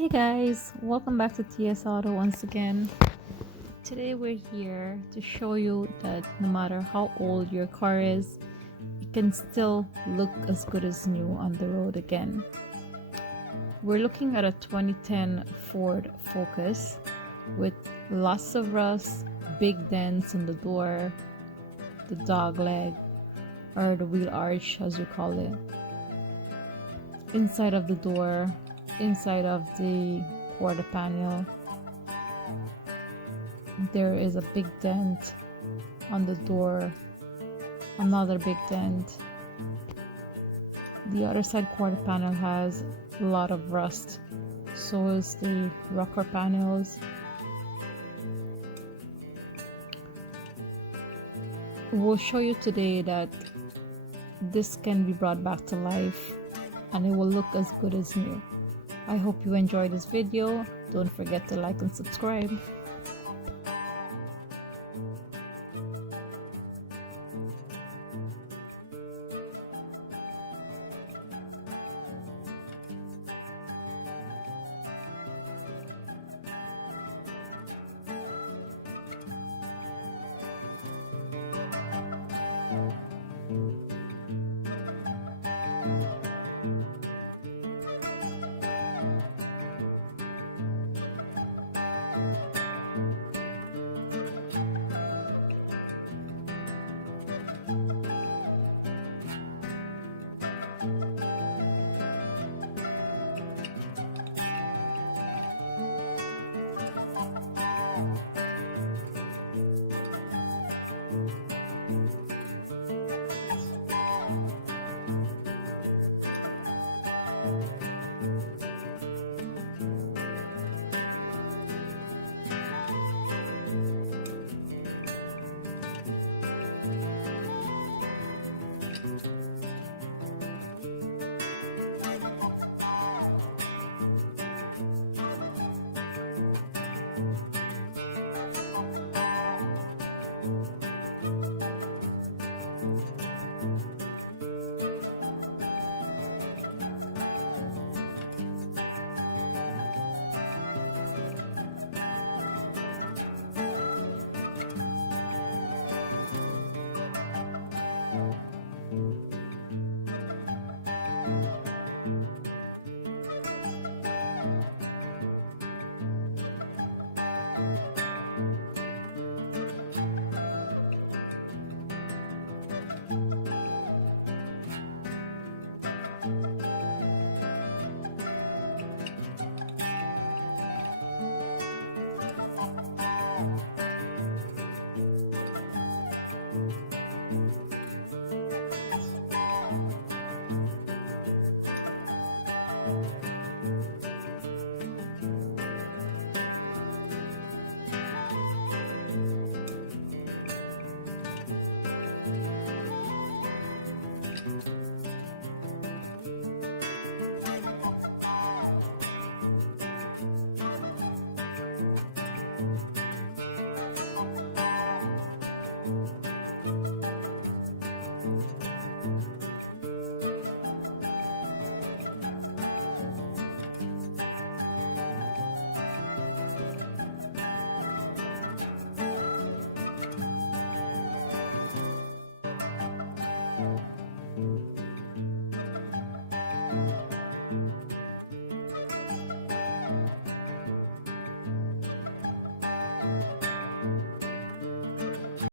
Hey guys, welcome back to TS Auto once again. Today we're here to show you that no matter how old your car is, it can still look as good as new on the road again. We're looking at a 2010 Ford Focus with lots of rust, big dents in the door, the dog leg, or the wheel arch as we call it. Inside of the door, inside of the quarter panel, there is a big dent on the door, another big dent. The other side quarter panel has a lot of rust, so is the rocker panels. We'll show you today that this can be brought back to life and it will look as good as new. I hope you enjoyed this video. Don't forget to like and subscribe.